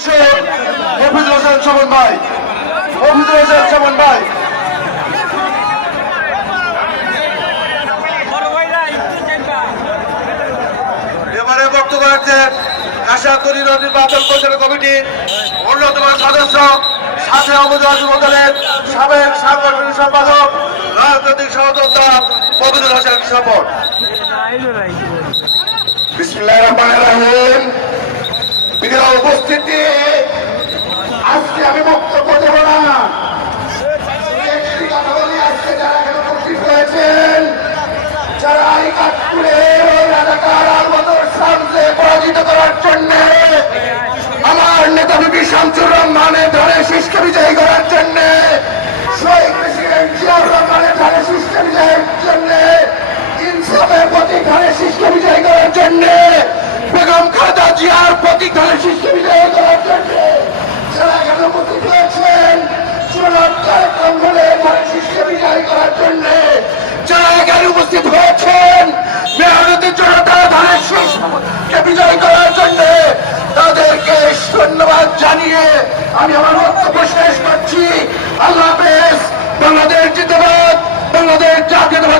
মফিজুল হোসেন সুমন ভাই, মফিজুল হোসেন সুমন ভাই। এবারে বক্তব্য রাখছেন কাশিয়াতলী নির্বাচন পরিচালনা কমিটির অন্যতম সদস্য সাথে উপজেলা যুব দলের সাবেক সাংগঠনিক সম্পাদক রাজনৈতিক সহযোদ্ধা মফিজুল হোসেন সুমন। বিসমিল্লাহির রহমানির রহিম। প্রিয় উপস্থিতি, আজকে আমি বক্তব্য দেব না, একটি কথা বলি। আজকে যারা এখানে উপস্থিত হয়েছেন, যারা এই কাঠপুরের ওই রাজাকার আলবদর শামসকে পরাজিত করার জন্য, আমার নেতা বিপি শামসুর রহমানের ধারে শীষকে বিজয়ী করার জন্য, শহীদ প্রেসিডেন্ট জিয়াউর রহমানের ধারে শীষকে বিজয়ের জন্য, ইনসাফের প্রতীক ধারে শীষকে বিজয়ী করার জন্য, বেগম খালেদা জিয়ার প্রতীক ধারে শীষকে বিজয়ী করার জন্য যারা এখানে উপস্থিত হয়েছেন, চুনাব কার্যক্রম হলে ধারে শীষকে বিজয়ী করার জন্য যারা এখানে উপস্থিত হয়েছেন, মেহনতি জনতা ধারে শীষকে বিজয়ী করার জন্য তাদেরকে ধন্যবাদ জানিয়ে আমি আমার বক্তব্য শেষ করছি। আল্লাহ হাফেজ। বাংলাদেশ জিন্দাবাদ, বাংলাদেশ জাতীয়তাবাদী।